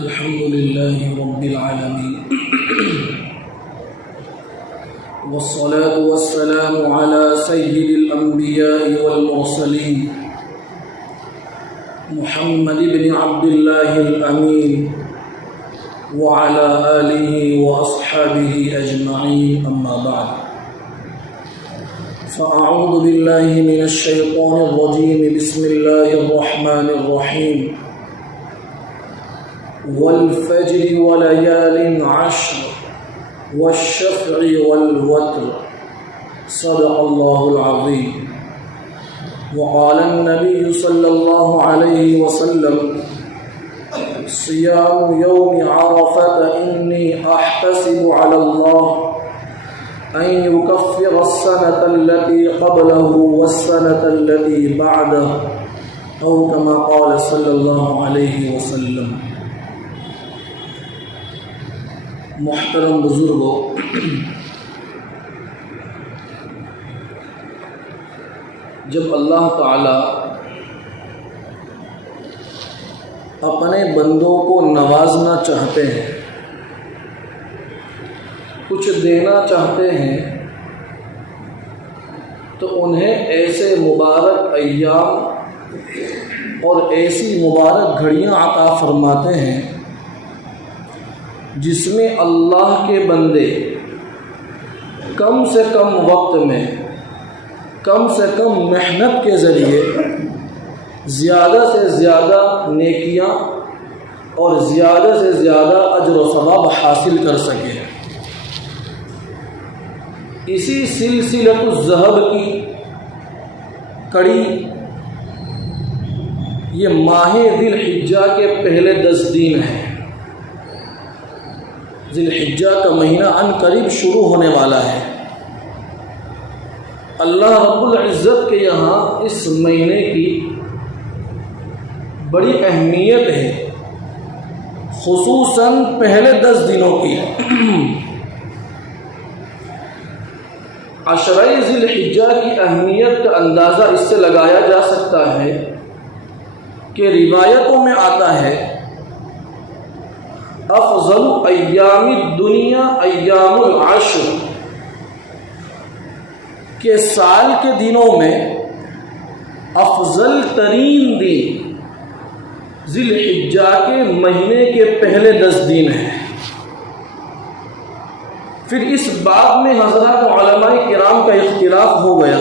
الحمد لله رب العالمين والصلاة والسلام على سيد الأنبياء والمرسلين محمد بن عبد الله الأمين وعلى آله وأصحابه أجمعين، أما بعد، فأعوذ بالله من الشيطان الرجيم. بسم الله الرحمن الرحيم. والفجر وليال عشر والشفع والوتر، صدق الله العظيم. وقال النبي صلى الله عليه وسلم: صيام يوم عرفة إني أحتسب على الله أن يكفر السنة التي قبله والسنة التي بعده، أو كما قال صلى الله عليه وسلم. محترم بزرگوں، جب اللہ تعالی اپنے بندوں کو نوازنا چاہتے ہیں، کچھ دینا چاہتے ہیں، تو انہیں ایسے مبارک ایام اور ایسی مبارک گھڑیاں عطا فرماتے ہیں جس میں اللہ کے بندے کم سے کم وقت میں، کم سے کم محنت کے ذریعے زیادہ سے زیادہ نیکیاں اور زیادہ سے زیادہ اجر و ثواب حاصل کر سکیں. اسی سلسلۃ الذہب کی کڑی یہ ماہ ذی الحجہ کے پہلے 10 دن ہیں. ذی الحجہ کا مہینہ عن قریب شروع ہونے والا ہے. اللہ رب العزت کے یہاں اس مہینے کی بڑی اہمیت ہے، خصوصاً پہلے 10 دنوں کی. عشرہ ذی الحجہ کی اہمیت کا اندازہ اس سے لگایا جا سکتا ہے کہ روایتوں میں آتا ہے: افضل ایام الدنیا ایام العشر، کہ سال کے دنوں میں افضل ترین دن ذی الحجہ کے مہینے کے پہلے 10 دن ہیں. پھر اس بات میں حضرات علماء کرام کا اختلاف ہو گیا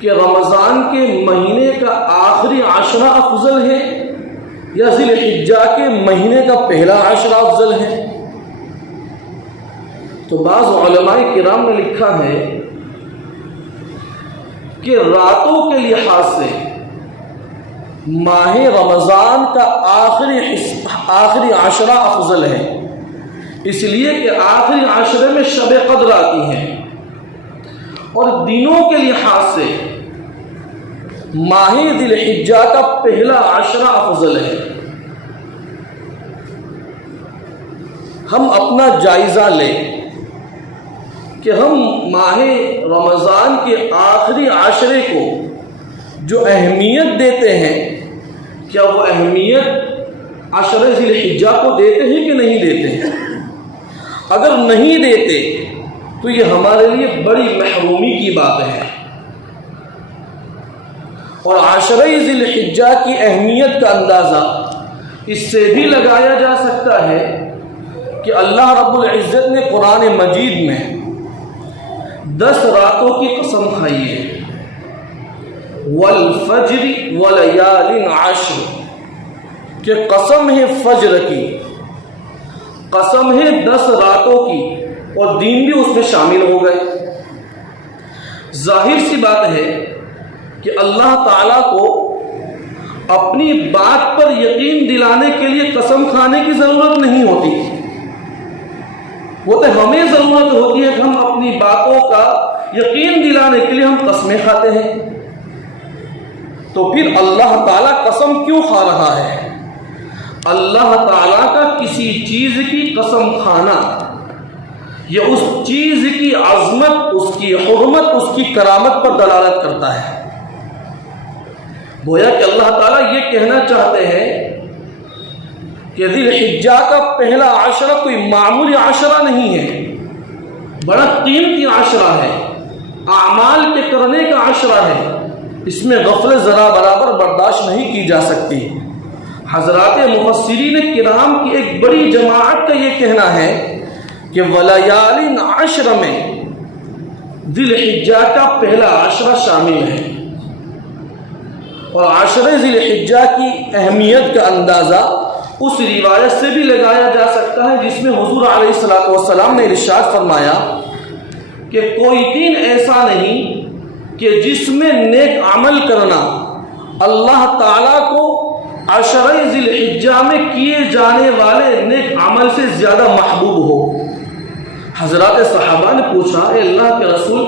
کہ رمضان کے مہینے کا آخری عشرہ افضل ہے یا ذی الحجہ کے مہینے کا پہلا عشرہ افضل ہے. تو بعض علماء کرام نے لکھا ہے کہ راتوں کے لحاظ سے ماہ رمضان کا آخری عشرہ افضل ہے، اس لیے کہ آخری عشرے میں شب قدر آتی ہے. اور دنوں کے لحاظ سے ماہ ذی الحجہ کا پہلا عشرہ افضل ہے. ہم اپنا جائزہ لیں کہ ہم ماہ رمضان کے آخری عشرے کو جو اہمیت دیتے ہیں، کیا وہ اہمیت عشرہ ذی الحجہ کو دیتے ہیں کہ نہیں دیتے ہیں؟ اگر نہیں دیتے تو یہ ہمارے لیے بڑی محرومی کی بات ہے. اور عشرہ ذی الحجہ کی اہمیت کا اندازہ اس سے بھی لگایا جا سکتا ہے کہ اللہ رب العزت نے قرآن مجید میں 10 راتوں کی قسم کھائی ہے. والفجر ولیال عشر، کہ قسم ہے فجر کی، قسم ہے 10 راتوں کی، اور دن بھی اس میں شامل ہو گئے. ظاہر سی بات ہے کہ اللہ تعالیٰ کو اپنی بات پر یقین دلانے کے لیے قسم کھانے کی ضرورت نہیں ہوتی. وہ تو ہمیں ضرورت ہوتی ہے کہ ہم اپنی باتوں کا یقین دلانے کے لیے ہم قسمیں کھاتے ہیں. تو پھر اللہ تعالیٰ قسم کیوں کھا رہا ہے؟ اللہ تعالیٰ کا کسی چیز کی قسم کھانا یہ اس چیز کی عظمت، اس کی حرمت، اس کی کرامت پر دلالت کرتا ہے. گویا کہ اللہ تعالیٰ یہ کہنا چاہتے ہیں کہ ذی الحجہ کا پہلا عشرہ کوئی معمولی عشرہ نہیں ہے، بڑا قیمتی عشرہ ہے، اعمال کے کرنے کا عشرہ ہے، اس میں غفلت ذرا برابر برداشت نہیں کی جا سکتی۔ حضرات مفسرین کرام کی ایک بڑی جماعت کا یہ کہنا ہے کہ ولیال عشر میں ذی الحجہ کا پہلا عشرہ شامل ہے، اور عشرہ ذی الحجہ کی اہمیت کا اندازہ اس روایت سے بھی لگایا جا سکتا ہے جس میں حضور علیہ الصلوۃ والسلام نے ارشاد فرمایا کہ کوئی دن ایسا نہیں کہ جس میں نیک عمل کرنا اللہ تعالیٰ کو عشرہ ذی الحجہ میں کیے جانے والے نیک عمل سے زیادہ محبوب ہو۔ حضرات صحابہ نے پوچھا، اے اللہ کے رسول،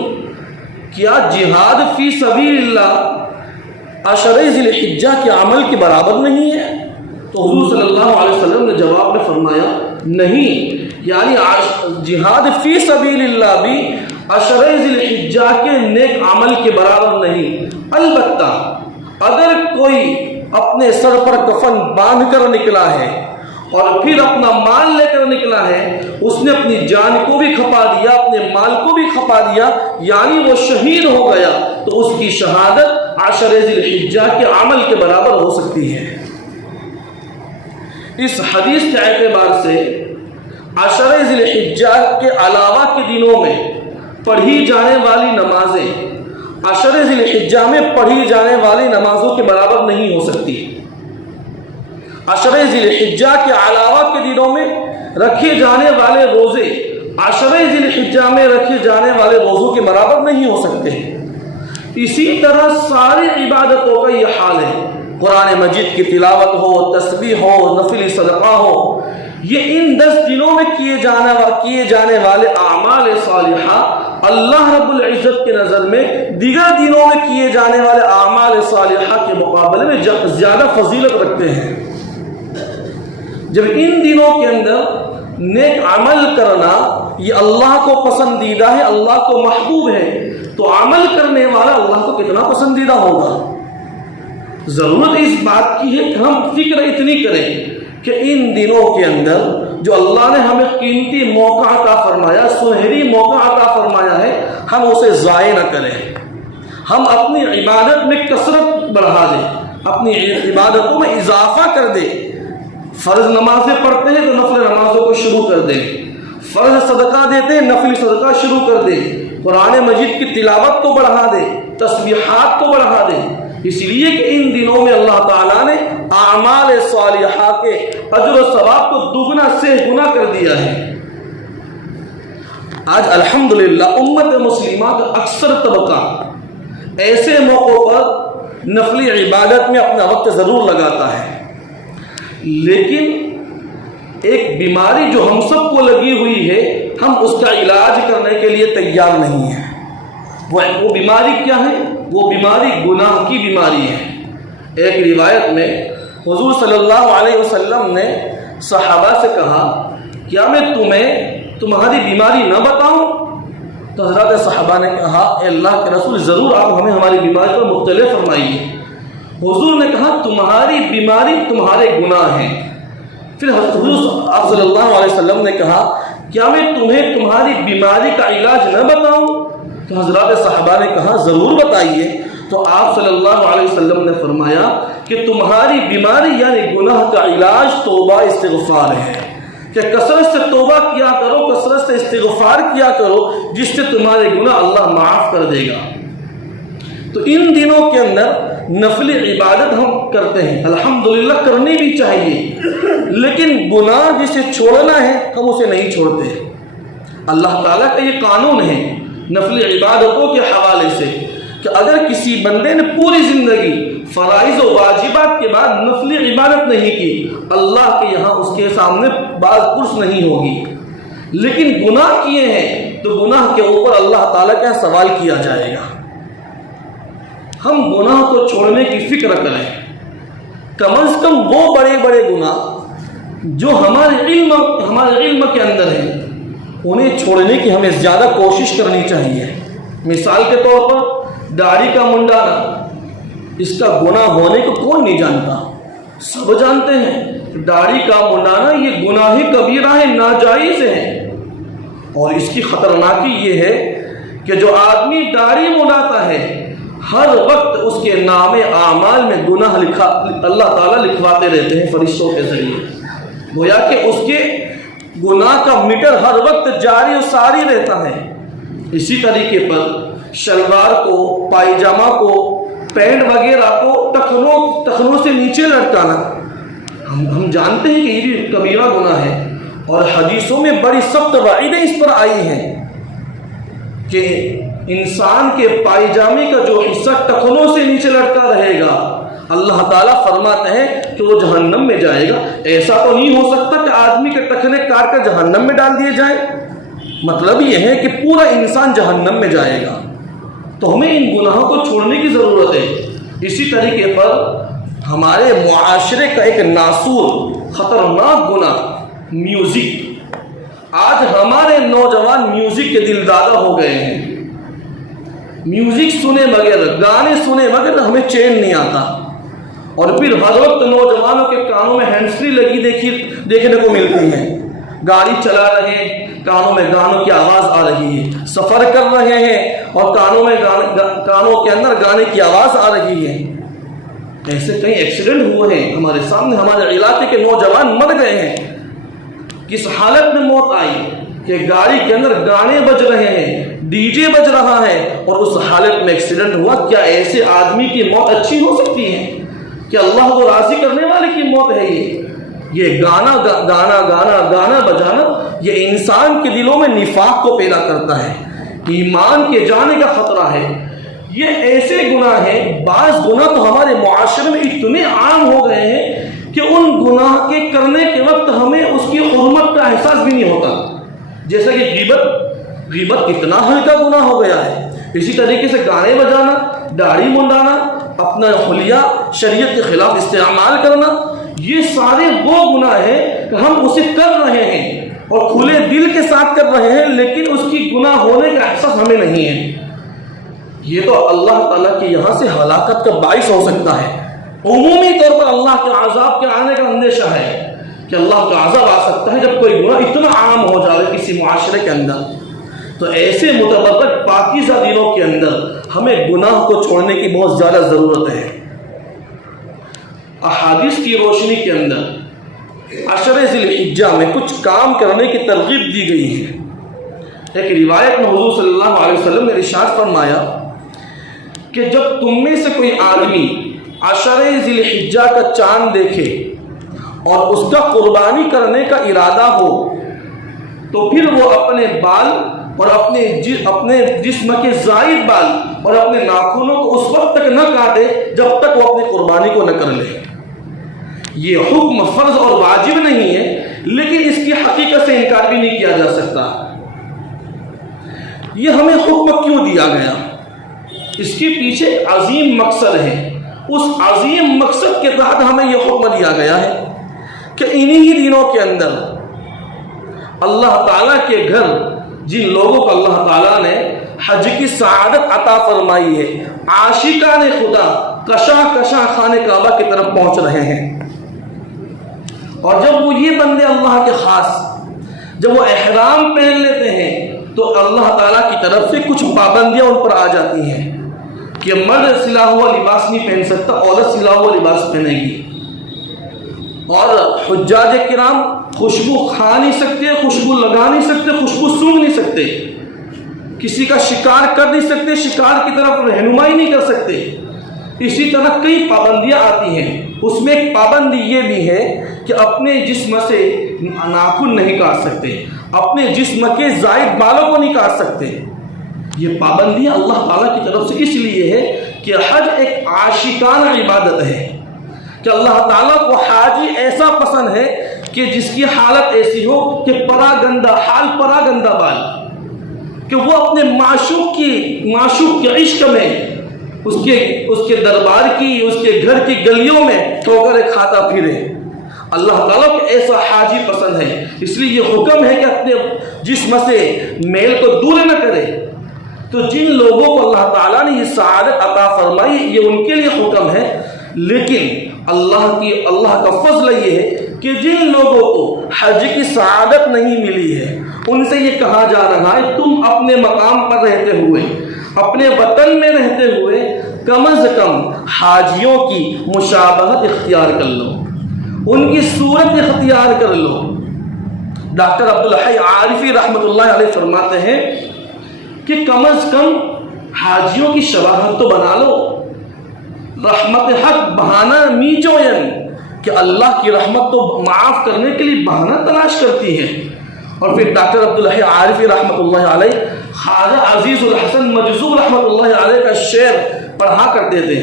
کیا جہاد فی سبیل اللہ عشرہ ذی الحجہ کے عمل کے برابر نہیں ہے؟ تو حضور صلی اللہ علیہ وسلم نے جواب میں فرمایا نہیں، یعنی جہاد فی سبیل اللہ بھی عشرہ ذی الحجہ کے نیک عمل کے برابر نہیں، البتہ اگر کوئی اپنے سر پر کفن باندھ کر نکلا ہے اور پھر اپنا مال لے کر نکلا ہے، اس نے اپنی جان کو بھی کھپا دیا، اپنے مال کو بھی کھپا دیا، یعنی وہ شہید ہو گیا، تو اس کی شہادت عشرہ ذی الحجہ کے عمل کے برابر ہو سکتی ہے۔ اس حدیث کے اعتبار سے عشرہ ذی الحجہ کے علاوہ کے دنوں میں پڑھی جانے والی نمازیں عشرہ ذی الحجہ میں پڑھی جانے والی نمازوں کے برابر نہیں ہو سکتی۔ عشرہ ذی الحجہ کے علاوہ کے دنوں میں رکھے جانے والے روزے عشرہ ذی الحجہ میں رکھے جانے والے روزوں کے برابر نہیں ہو سکتے۔ اسی طرح ساری عبادتوں کا یہ حال ہے، قرآن مجید کی تلاوت ہو، تسبیح ہو، نفلی صدقہ ہو، یہ ان 10 دنوں میں کیے جانے والے اعمال صالحہ اللہ رب العزت کے نظر میں دیگر دنوں میں کیے جانے والے اعمال صالحہ کے مقابلے میں زیادہ فضیلت رکھتے ہیں۔ جب ان دنوں کے اندر نیک عمل کرنا یہ اللہ کو پسندیدہ ہے، اللہ کو محبوب ہے، تو عمل کرنے والا اللہ کو کتنا پسندیدہ ہوگا۔ ضرورت اس بات کی ہے کہ ہم فکر اتنی کریں کہ ان دنوں کے اندر جو اللہ نے ہمیں قیمتی موقع عطا فرمایا، سنہری موقع عطا فرمایا ہے، ہم اسے ضائع نہ کریں، ہم اپنی عبادت میں کثرت بڑھا دیں، اپنی عبادتوں میں اضافہ کر دیں۔ فرض نمازیں پڑھتے ہیں تو نفل نمازوں کو شروع کر دیں، فرض صدقہ دیتے ہیں نفل صدقہ شروع کر دیں، قرآن مجید کی تلاوت کو بڑھا دیں، تسبیحات کو بڑھا دیں، اس لیے کہ ان دنوں میں اللہ تعالیٰ نے اعمال صالحہ کے اجر و ثواب کو دوگنا سے گنا کر دیا ہے۔ آج الحمدللہ امت مسلمہ کا اکثر طبقہ ایسے موقعوں پر نفلی عبادت میں اپنا وقت ضرور لگاتا ہے، لیکن ایک بیماری جو ہم سب کو لگی ہوئی ہے، ہم اس کا علاج کرنے کے لیے تیار نہیں ہیں۔ وہ بیماری کیا ہے؟ وہ بیماری گناہ کی بیماری ہے۔ ایک روایت میں حضور صلی اللہ علیہ وسلم نے صحابہ سے کہا، کیا میں تمہیں تمہاری بیماری نہ بتاؤں؟ تو حضرات صحابہ نے کہا، اے اللہ کے رسول، ضرور آپ ہمیں ہماری بیماری پر مطلع فرمائیے۔ حضور نے کہا، تمہاری بیماری تمہارے گناہ ہیں۔ پھر حضور آپ صلی اللہ علیہ وسلم نے کہا، کیا میں تمہیں تمہاری بیماری کا علاج نہ بتاؤں؟ تو حضرات صحابہ نے کہا، ضرور بتائیے۔ تو آپ صلی اللہ علیہ وسلم نے فرمایا کہ تمہاری بیماری یعنی گناہ کا علاج توبہ استغفار ہے، کہ کثرت سے توبہ کیا کرو، کثرت سے استغفار کیا کرو، جس سے تمہارے گناہ اللہ معاف کر دے گا۔ تو ان دنوں کے اندر نفل عبادت ہم کرتے ہیں، الحمدللہ کرنی بھی چاہیے، لیکن گناہ جسے چھوڑنا ہے ہم اسے نہیں چھوڑتے۔ اللہ تعالیٰ کا یہ قانون ہے نفل عبادتوں کے حوالے سے کہ اگر کسی بندے نے پوری زندگی فرائض و واجبات کے بعد نفل عبادت نہیں کی، اللہ کے یہاں اس کے سامنے باز پرس نہیں ہوگی، لیکن گناہ کیے ہیں تو گناہ کے اوپر اللہ تعالیٰ کا سوال کیا جائے گا۔ ہم گناہ کو چھوڑنے کی فکر کریں، کم از کم وہ بڑے بڑے گناہ جو ہمارے علم کے اندر ہیں انہیں چھوڑنے کی ہمیں زیادہ کوشش کرنی چاہیے۔ مثال کے طور پر داڑھی کا منڈانا، اس کا گناہ ہونے کو کون نہیں جانتا، سب جانتے ہیں، داڑھی کا منڈانا یہ گناہ کبیرہ ہے، ناجائز ہے، اور اس کی خطرناکی یہ ہے کہ جو آدمی داڑھی منڈاتا ہے ہر وقت اس کے نام اعمال میں گناہ اللہ تعالیٰ لکھواتے رہتے ہیں فرشتوں کے ذریعے، گویا کہ اس کے گناہ کا میٹر ہر وقت جاری و ساری رہتا ہے۔ اسی طریقے پر شلوار کو، پائجامہ کو، پینٹ وغیرہ کو ٹخنوں سے نیچے لٹکانا، ہم جانتے ہیں کہ یہ بھی کبیرہ گناہ ہے، اور حدیثوں میں بڑی سخت وعیدیں اس پر آئی ہیں کہ انسان کے پائجامے کا جو حصہ ٹخنوں سے نیچے لٹکا رہے گا اللہ تعالیٰ فرماتے ہیں کہ وہ جہنم میں جائے گا۔ ایسا تو نہیں ہو سکتا کہ آدمی کے ٹخنے کاٹ کر جہنم میں ڈال دیے جائیں، مطلب یہ ہے کہ پورا انسان جہنم میں جائے گا، تو ہمیں ان گناہوں کو چھوڑنے کی ضرورت ہے۔ اسی طریقے پر ہمارے معاشرے کا ایک ناسور خطرناک گناہ میوزک۔ آج ہمارے نوجوان میوزک کے دلدادہ ہو گئے ہیں، میوزک سنے بغیر، گانے سنے بغیر ہمیں چین نہیں آتا، اور پھر ہر وقت نوجوانوں کے کانوں میں ہینڈ فری لگی دیکھنے کو ملتی ہے، گاڑی چلا رہے ہیں کانوں میں گانوں کی آواز آ رہی ہے، سفر کر رہے ہیں اور کانوں کے اندر گانے کی آواز آ رہی ہے۔ ایسے کئی ایکسیڈنٹ ہوئے ہیں ہمارے سامنے، ہمارے علاقے کے نوجوان مر گئے ہیں۔ کس حالت میں موت آئی کہ گاڑی کے اندر گانے بج رہے ہیں، ڈی جے بج رہا ہے، اور اس حالت میں ایکسیڈنٹ ہوا۔ کیا ایسے آدمی کی موت اچھی ہو سکتی ہے؟ کہ اللہ کو راضی کرنے والے کی موت ہے یہ گانا بجانا یہ انسان کے دلوں میں نفاق کو پیدا کرتا ہے، ایمان کے جانے کا خطرہ ہے۔ یہ ایسے گناہ ہیں، بعض گناہ تو ہمارے معاشرے میں اتنے عام ہو گئے ہیں کہ ان گناہ کے کرنے کے وقت ہمیں اس کی حرمت کا احساس بھی نہیں ہوتا، جیسا کہ غیبت کتنا ہلکا گناہ ہو گیا ہے۔ اسی طریقے سے گانے بجانا، داڑھی منڈانا، اپنا حلیہ شریعت کے خلاف استعمال کرنا، یہ سارے وہ گناہ ہیں کہ ہم اسے کر رہے ہیں اور کھلے دل کے ساتھ کر رہے ہیں، لیکن اس کی گناہ ہونے کا احساس ہمیں نہیں ہے۔ یہ تو اللہ تعالیٰ کے یہاں سے ہلاکت کا باعث ہو سکتا ہے۔ عمومی طور پر اللہ کے عذاب کے آنے کا اندیشہ ہے کہ اللہ کا عذاب آ سکتا ہے جب کوئی گناہ اتنا عام ہو جائے کسی معاشرے کے اندر۔ تو ایسے متبرک پاکیزہ دنوں کے اندر ہمیں گناہ کو چھوڑنے کی بہت زیادہ ضرورت ہے۔ احادیث کی روشنی کے اندر عشر ذی الحجہ میں کچھ کام کرنے کی ترغیب دی گئی ہے۔ ایک روایت میں حضور صلی اللہ علیہ وسلم نے ارشاد فرمایا کہ جب تم میں سے کوئی آدمی عشر ذی الحجہ کا چاند دیکھے اور اس کا قربانی کرنے کا ارادہ ہو تو پھر وہ اپنے بال اور اپنے جسم کے زائد بال اور اپنے ناخنوں کو اس وقت تک نہ کاٹے جب تک وہ اپنی قربانی کو نہ کر لے۔ یہ حکم فرض اور واجب نہیں ہے، لیکن اس کی حقیقت سے انکار بھی نہیں کیا جا سکتا۔ یہ ہمیں حکم کیوں دیا گیا؟ اس کے پیچھے عظیم مقصد ہے۔ اس عظیم مقصد کے تحت ہمیں یہ حکم دیا گیا ہے کہ انہی دنوں کے اندر اللہ تعالیٰ کے گھر جن لوگوں کو اللہ تعالیٰ نے حج کی سعادت عطا فرمائی ہے، عاشقان خدا کشا خانہ کعبہ کی طرف پہنچ رہے ہیں، اور جب وہ یہ بندے اللہ کے خاص جب وہ احرام پہن لیتے ہیں تو اللہ تعالیٰ کی طرف سے کچھ پابندیاں ان پر آ جاتی ہیں کہ مرد سلا ہوا لباس نہیں پہن سکتا، عورت سلا ہوا لباس پہنے گی، اور حجاج کرام خوشبو کھا نہیں سکتے، خوشبو لگا نہیں سکتے، خوشبو سونگھ نہیں سکتے، کسی کا شکار کر نہیں سکتے، شکار کی طرف رہنمائی نہیں کر سکتے۔ اسی طرح کئی پابندیاں آتی ہیں، اس میں ایک پابندی یہ بھی ہے کہ اپنے جسم سے ناخن نہیں کاٹ سکتے، اپنے جسم کے زائد بالوں کو نہیں کاٹ سکتے۔ یہ پابندیاں اللہ تعالیٰ کی طرف سے اس لیے ہے کہ حج ایک عاشقانہ عبادت ہے کہ اللہ تعالیٰ کو حاجی ایسا پسند ہے کہ جس کی حالت ایسی ہو کہ پراگندہ بال، کہ وہ اپنے معشوق کے عشق میں اس کے دربار کی، اس کے گھر کی گلیوں میں ٹھوکریں کھاتا پھرے۔ اللہ تعالیٰ کو ایسا حاجی پسند ہے، اس لیے یہ حکم ہے کہ اپنے جسم سے میل کو دور نہ کرے۔ تو جن لوگوں کو اللہ تعالیٰ نے یہ سعادت عطا فرمائی، یہ ان کے لیے حکم ہے لیکن اللہ کا فضل یہ ہے کہ جن لوگوں کو حج کی سعادت نہیں ملی ہے ان سے یہ کہا جا رہا ہے تم اپنے مقام پر رہتے ہوئے، اپنے وطن میں رہتے ہوئے کم از کم حاجیوں کی مشابہت اختیار کر لو، ان کی صورت اختیار کر لو۔ ڈاکٹر عبدالحی عارفی رحمۃ اللہ علیہ فرماتے ہیں کہ کم از کم حاجیوں کی شباہت تو بنا لو۔ رحمت حق بہانہ میچوین، کہ اللہ کی رحمت تو معاف کرنے کے لیے بہانہ تلاش کرتی ہے۔ اور پھر ڈاکٹر عبدالحی عارفی رحمۃ اللہ علیہ خواجہ عزیز الحسن مجذوب رحمۃ اللہ علیہ کا شعر پڑھا کرتے تھے،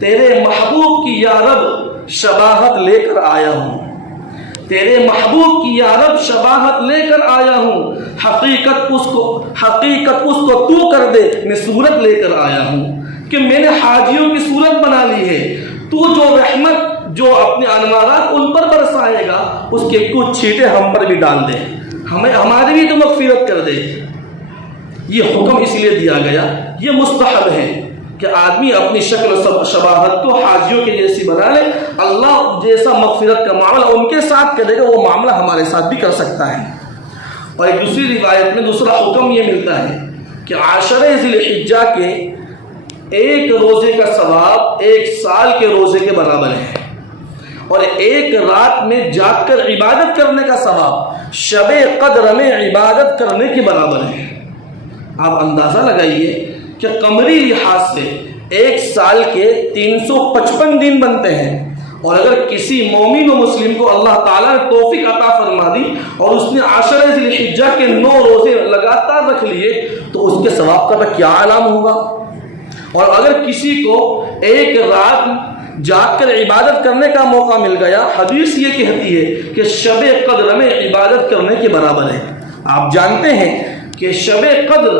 تیرے محبوب کی یا رب شباہت لے کر آیا ہوں، تیرے محبوب کی یا رب شباہت لے کر آیا ہوں، حقیقت اس کو تو کر دے میں صورت لے کر آیا ہوں، کہ میں نے حاجیوں کی صورت بنا لی ہے، تو جو رحمت جو اپنے انوارات ان پر برسائے گا اس کے کچھ چھینٹے ہم پر بھی ڈال دے، ہماری بھی تو مغفرت کر دے۔ یہ حکم اس لیے دیا گیا، یہ مستحب ہے کہ آدمی اپنی شکل و شباہت کو حاجیوں کے جیسی بنا لے، اللہ جیسا مغفرت کا معاملہ ان کے ساتھ کرے گا وہ معاملہ ہمارے ساتھ بھی کر سکتا ہے۔ اور ایک دوسری روایت میں دوسرا حکم یہ ملتا ہے کہ عاشرہ ذی الحجہ کے ایک روزے کا ثواب 1 سال کے روزے کے برابر ہے، اور ایک رات میں جاگ کر عبادت کرنے کا ثواب شب قدر میں عبادت کرنے کے برابر ہے۔ آپ اندازہ لگائیے کہ قمری لحاظ سے 1 سال کے 355 دن بنتے ہیں، اور اگر کسی مومن و مسلم کو اللہ تعالیٰ نے توفیق عطا فرما دی اور اس نے عاشرہ ذی الحجہ کے 9 روزے لگاتار رکھ لیے تو اس کے ثواب کا کیا عالم ہوگا۔ اور اگر کسی کو ایک رات جاگ کر عبادت کرنے کا موقع مل گیا، حدیث یہ کہتی ہے کہ شب قدر میں عبادت کرنے کے برابر ہے۔ آپ جانتے ہیں کہ شب قدر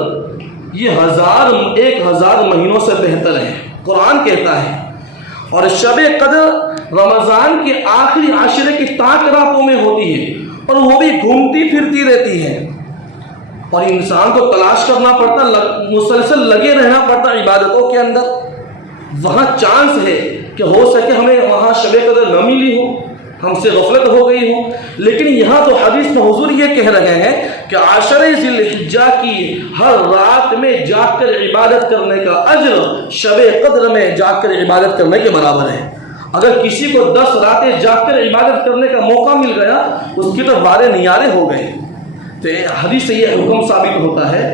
یہ 1000 مہینوں سے بہتر ہے، قرآن کہتا ہے، اور شب قدر رمضان کے آخری عشرے کی تاک راتوں میں ہوتی ہے، اور وہ بھی گھومتی پھرتی رہتی ہے، اور انسان کو تلاش کرنا پڑتا، مسلسل لگے رہنا پڑتا عبادتوں کے اندر۔ وہاں چانس ہے کہ ہو سکے ہمیں وہاں شب قدر نہ ملی ہو، ہم سے غفلت ہو گئی ہو، لیکن یہاں تو حدیث میں حضور یہ کہہ رہے ہیں کہ عاشرہ ذی الحجہ کی ہر رات میں جاگ کر عبادت کرنے کا اجر شب قدر میں جاگ کر عبادت کرنے کے برابر ہے۔ اگر کسی کو 10 راتیں جاگ کر عبادت کرنے کا موقع مل گیا اس کی تو بارے نیارے ہو گئے۔ تو حدیث سے یہ حکم ثابت ہوتا ہے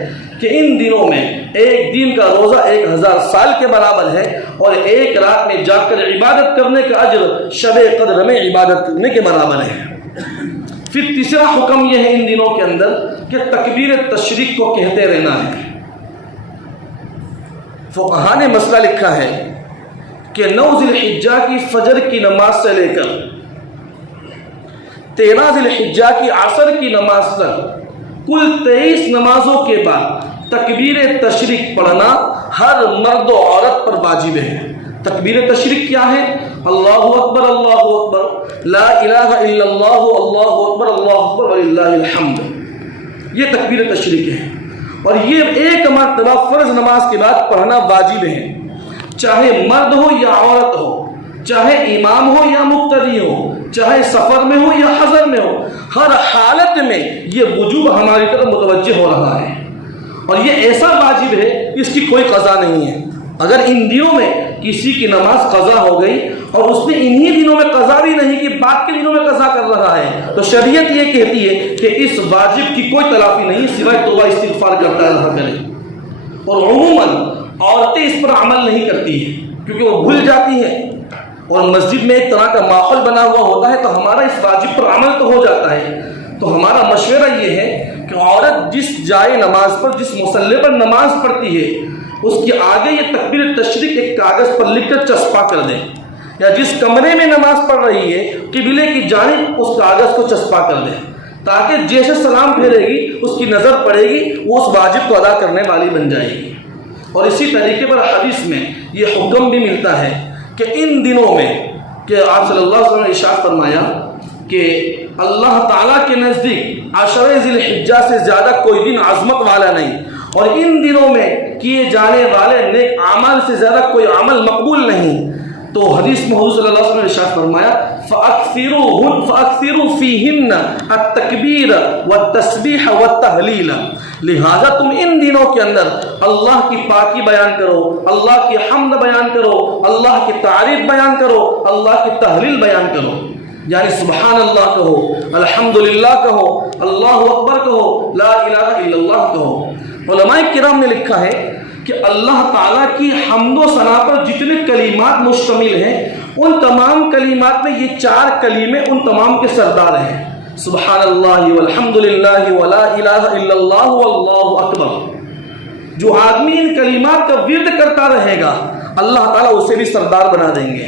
کہ ان دنوں میں ایک دن کا روزہ 1000 سال کے برابر ہے، اور ایک رات میں جاگ کر عبادت کرنے کا اجر شب قدر میں عبادت کرنے کے برابر ہے۔ پھر تیسرا حکم یہ ہے ان دنوں کے اندر کہ تکبیر تشریق کو کہتے رہنا ہے۔ فقہاء نے مسئلہ لکھا ہے کہ 9 ذی الحجہ کی فجر کی نماز سے لے کر 13 ذی الحجہ کی عصر کی نماز تک کل 23 نمازوں کے بعد تکبیر تشریق پڑھنا ہر مرد و عورت پر واجب ہے۔ تکبیر تشریق کیا ہے؟ اللہ اکبر لا الہ الا اللہ اللہ اکبر وللہ الحمد، یہ تکبیر تشریق ہے، اور یہ ایک مرتبہ فرض نماز کے بعد پڑھنا واجب ہے، چاہے مرد ہو یا عورت ہو، چاہے امام ہو یا مقتدی ہو، چاہے سفر میں ہو یا حضر میں ہو، ہر حالت میں یہ وجوب ہماری طرف متوجہ ہو رہا ہے، اور یہ ایسا واجب ہے اس کی کوئی قضا نہیں ہے۔ اگر ان دنوں میں کسی کی نماز قضا ہو گئی اور اس نے انہی دنوں میں قضا بھی نہیں کی، بعد کے دنوں میں قضا کر رہا ہے، تو شریعت یہ کہتی ہے کہ اس واجب کی کوئی تلافی نہیں سوائے توبہ استغفار کرتا رہا کرے۔ اور عموماً عورتیں اس پر عمل نہیں کرتی ہیں کیونکہ وہ بھول جاتی ہیں، اور مسجد میں ایک طرح کا ماحول بنا ہوا ہوتا ہے تو ہمارا اس واجب پر عمل تو ہو جاتا ہے۔ تو ہمارا مشورہ یہ ہے کہ عورت جس جائے نماز پر، جس مصلی پر نماز پڑھتی ہے، اس کے آگے یہ تکبیر تشریق ایک کاغذ پر لکھ کر چسپا کر دیں، یا جس کمرے میں نماز پڑھ رہی ہے قبلے کی جانب اس کاغذ کو چسپا کر دیں، تاکہ جیسے سلام پھیرے گی اس کی نظر پڑے گی وہ اس واجب کو ادا کرنے والی بن جائے گی۔ اور اسی طریقے پر حدیث میں یہ حکم بھی ملتا ہے کہ ان دنوں میں کہ آپ صلی اللہ علیہ وسلم نے ارشاد فرمایا کہ اللہ تعالیٰ کے نزدیک عشرہ ذی الحجہ سے زیادہ کوئی دن عظمت والا نہیں، اور ان دنوں میں کیے جانے والے نیک اعمال سے زیادہ کوئی عمل مقبول نہیں۔ تو حدیث میں حضور صلی اللہ علیہ وسلم نے ارشاد فرمایا فَأَكْثِرُوا فِيهِنَّ التَّكْبِيرَ وَالتَّسْبِيحَ وَالتَّهْلِيلَ، لہذا تم ان دنوں کے اندر اللہ کی پاکی بیان کرو، اللہ کی حمد بیان کرو، اللہ کی تعریف بیان کرو، اللہ کی تحلیل بیان کرو، یعنی سبحان اللہ کہو، الحمدللہ کہو، اللہ اکبر کہو، لا الہ الا اللہ کہو۔ علماء کرام نے لکھا ہے کہ اللہ تعالیٰ کی حمد و ثنا پر جتنے کلمات مشتمل ہیں، ان تمام کلمات میں یہ 4 کلمے ان تمام کے سردار ہیں، سبحان اللہ والحمدللہ ولا الہ الا اللہ واللہ اکبر۔ جو آدمی ان کلمات کا ورد کرتا رہے گا اللہ تعالیٰ اسے بھی سردار بنا دیں گے۔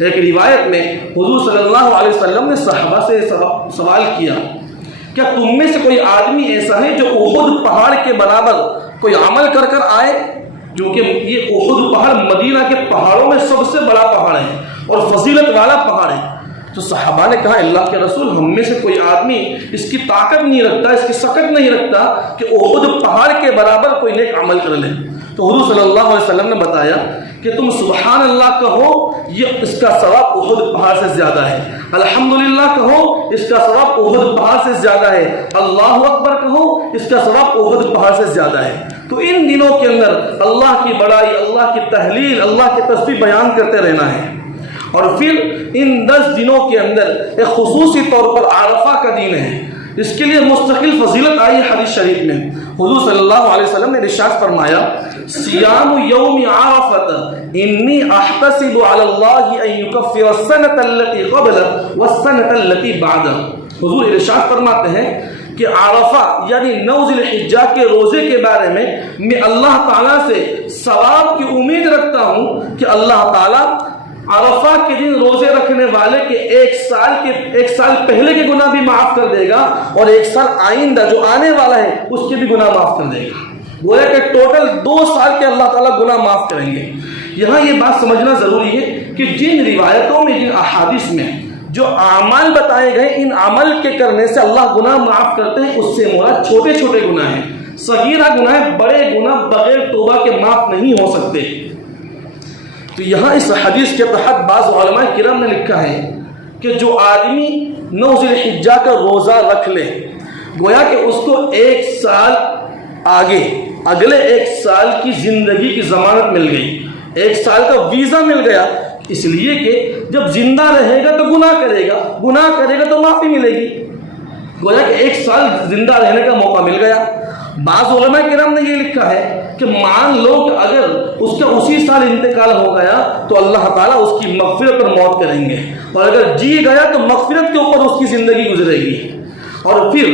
ایک روایت میں حضور صلی اللہ علیہ وسلم نے صحابہ سے سوال کیا، کیا تم میں سے کوئی آدمی ایسا ہے جو احد پہاڑ کے برابر کوئی عمل کر کر آئے؟ جو کہ یہ احد پہاڑ مدینہ کے پہاڑوں میں سب سے بڑا پہاڑ ہے اور فضیلت والا پہاڑ ہے۔ تو صحابہ نے کہا اللہ کے رسول، ہم میں سے کوئی آدمی اس کی طاقت نہیں رکھتا، اس کی سکت نہیں رکھتا کہ احد پہاڑ کے برابر کوئی نیک عمل کر لے۔ تو حضور صلی اللہ علیہ وسلم نے بتایا کہ تم سبحان اللہ کہو، یہ اس کا ثواب احد پہاڑ سے زیادہ ہے، الحمدللہ کہو، اس کا ثواب احد پہاڑ سے زیادہ ہے، اللہ اکبر کہو، اس کا ثواب احد پہاڑ سے زیادہ ہے۔ تو ان دنوں کے اندر اللہ کی بڑائی، اللہ کی تحلیل، اللہ کی تسبیح بیان کرتے رہنا ہے۔ اور پھر ان 10 دنوں کے اندر ایک خصوصی طور پر عرفہ کا دن ہے، اس کے لیے مستقل فضیلت آئی حدیث شریف میں۔ حضور صلی اللہ علیہ وسلم نے ارشاد فرمایا صیام یوم عرفۃ انی احتسب علی اللہ ان یکفر السنۃ التي قبل والسنۃ التي بعد۔ حضور ارشاد فرماتے ہیں کہ عرفہ یعنی 9 ذی الحجہ کے روزے کے بارے میں اللہ تعالیٰ سے ثواب کی امید رکھتا ہوں کہ اللہ تعالیٰ عرفہ کے دن روزے رکھنے والے کے ایک سال پہلے کے گناہ بھی معاف کر دے گا، اور 1 سال آئندہ جو آنے والا ہے اس کے بھی گناہ معاف کر دے گا۔ گویا کہ ٹوٹل 2 سال کے اللہ تعالیٰ گناہ معاف کریں گے۔ یہاں یہ بات سمجھنا ضروری ہے کہ جن روایتوں میں، جن احادیث میں جو اعمال بتائے گئے، ان عمل کے کرنے سے اللہ گناہ معاف کرتے ہیں، اس سے مراد چھوٹے چھوٹے گناہ ہیں، صغیرہ گناہ، بڑے گناہ بغیر توبہ کے معاف نہیں ہو سکتے۔ تو یہاں اس حدیث کے تحت بعض علماء کرام نے لکھا ہے کہ جو آدمی 9 ذی الحجہ کا روزہ رکھ لے، گویا کہ اس کو 1 سال آگے، اگلے 1 سال کی زندگی کی ضمانت مل گئی، 1 سال کا ویزا مل گیا، اس لیے کہ جب زندہ رہے گا تو گناہ کرے گا تو معافی ملے گی۔ گویا کہ 1 سال زندہ رہنے کا موقع مل گیا۔ بعض علماء کرام نے یہ لکھا ہے کہ مان لو کہ اگر اس کا اسی سال انتقال ہو گیا تو اللہ تعالیٰ اس کی مغفرت پر موت کریں گے، اور اگر جی گیا تو مغفرت کے اوپر اس کی زندگی گزرے گی۔ اور پھر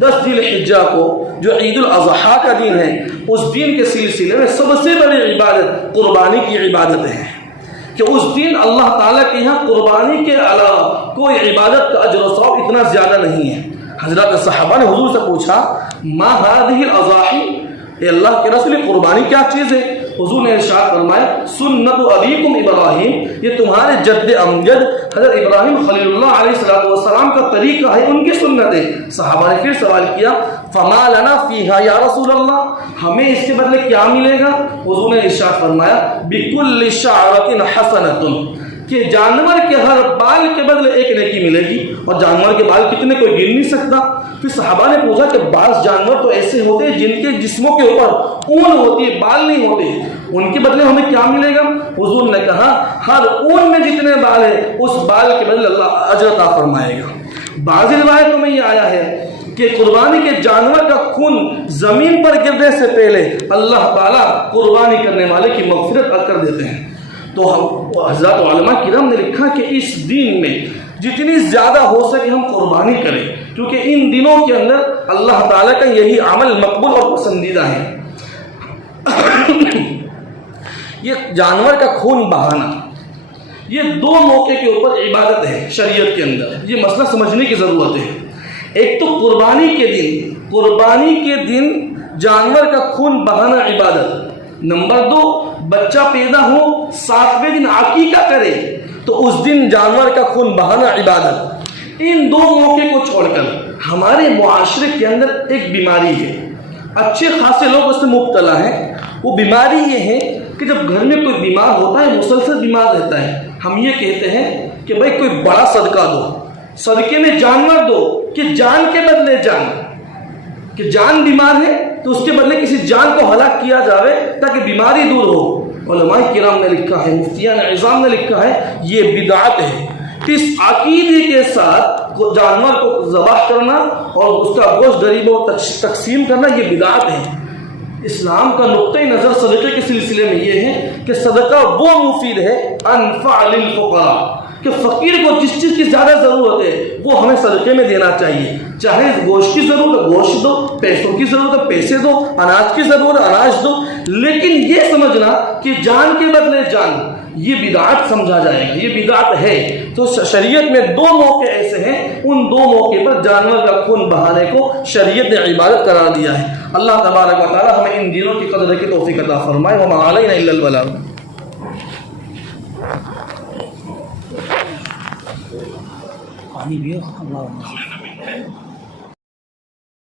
10 ذی الحجہ کو جو عید الاضحیٰ کا دن ہے، اس دن کے سلسلے میں سب سے بڑی عبادت قربانی کی عبادت ہے، کہ اس دن اللہ تعالیٰ کے یہاں قربانی کے علاوہ کوئی عبادت کا اجر و ثواب اتنا زیادہ نہیں ہے۔ حضرات صحابہ نے حضور سے پوچھا ما هذه الاضاحی، اے اللہ کے رسول قربانی کیا چیز ہے؟ حضور نے ارشاد فرمایا سنت ابیکم ابراہیم، یہ تمہارے جد امجد حضرت ابراہیم خلیل اللہ علیہ السلام کا طریقہ ہے، ان کی سنت ہے۔ صحابہ نے پھر سوال کیا فما لنا فیہا یا رسول اللہ، ہمیں اس کے بدلے کیا ملے گا؟ حضور نے ارشاد فرمایا بکل شعرۃ حسنۃ، کہ جانور کے ہر بال کے بدلے 1 نیکی ملے گی، اور جانور کے بال کتنے کوئی گن نہیں سکتا۔ پھر صحابہ نے پوچھا کہ بعض جانور تو ایسے ہوتے ہیں جن کے جسموں کے اوپر اون ہوتی ہے، بال نہیں ہوتے، ان کے بدلے ہمیں کیا ملے گا؟ حضور نے کہا ہر اون میں جتنے بال ہیں اس بال کے بدلے اللہ اجر عطا فرمائے گا۔ بعض روایتوں میں یہ آیا ہے کہ قربانی کے جانور کا خون زمین پر گرنے سے پہلے اللہ تعالیٰ قربانی کرنے والے کی مغفرت کر دیتے ہیں۔ تو حضرات علماء کرام نے لکھا کہ اس دن میں جتنی زیادہ ہو سکے ہم قربانی کریں، کیونکہ ان دنوں کے اندر اللہ تعالیٰ کا یہی عمل مقبول اور پسندیدہ ہے۔ یہ جانور کا خون بہانا، یہ 2 موقع کے اوپر عبادت ہے شریعت کے اندر، یہ مسئلہ سمجھنے کی ضرورت ہے۔ ایک تو قربانی کے دن جانور کا خون بہانا عبادت، نمبر 2 بچہ پیدا ہو 7ویں دن عقیقہ کرے تو اس دن جانور کا خون بہانا عبادت۔ ان 2 موقع کو چھوڑ کر ہمارے معاشرے کے اندر ایک بیماری ہے، اچھے خاصے لوگ اس سے مبتلا ہیں۔ وہ بیماری یہ ہے کہ جب گھر میں کوئی بیمار ہوتا ہے، مسلسل بیمار رہتا ہے، ہم یہ کہتے ہیں کہ بھائی کوئی بڑا صدقہ دو، صدقے میں جانور دو کہ جان کے بدلے جان، کہ جان بیمار ہے تو اس کے بدلے کسی جان کو ہلاک کیا جاوے تاکہ بیماری دور ہو۔ علماء کرام نے لکھا ہے، مفتیان اعظام نے لکھا ہے، یہ بدعت ہے۔ اس عقیدے کے ساتھ جانور کو ذبح کرنا اور اس کا گوشت غریبوں کو تقسیم کرنا یہ بدعت ہے۔ اسلام کا نقطۂ نظر صدقے کے سلسلے میں یہ ہے کہ صدقہ وہ مفید ہے انفع للفقراء، کہ فقیر کو جس چیز کی زیادہ ضرورت ہے وہ ہمیں صدقے میں دینا چاہیے، چاہے گوشت کی ضرورت ہے گوشت دو، پیسوں کی ضرورت ہے پیسے دو، اناج کی ضرورت ہے اناج دو، لیکن یہ سمجھنا کہ جان کے بدلے جان یہ بدعت سمجھا جائے گا، یہ بدعت ہے۔ تو شریعت میں دو موقع ایسے ہیں، ان دو موقع پر جانور کا خون بہانے کو شریعت نے عبادت قرار دیا ہے۔ اللہ تبارک و تعالی ہمیں ان دینوں کی قدر کی توفیق عطا فرمائے۔ وما علینا الا البلاغ۔ پانی بھی اللہ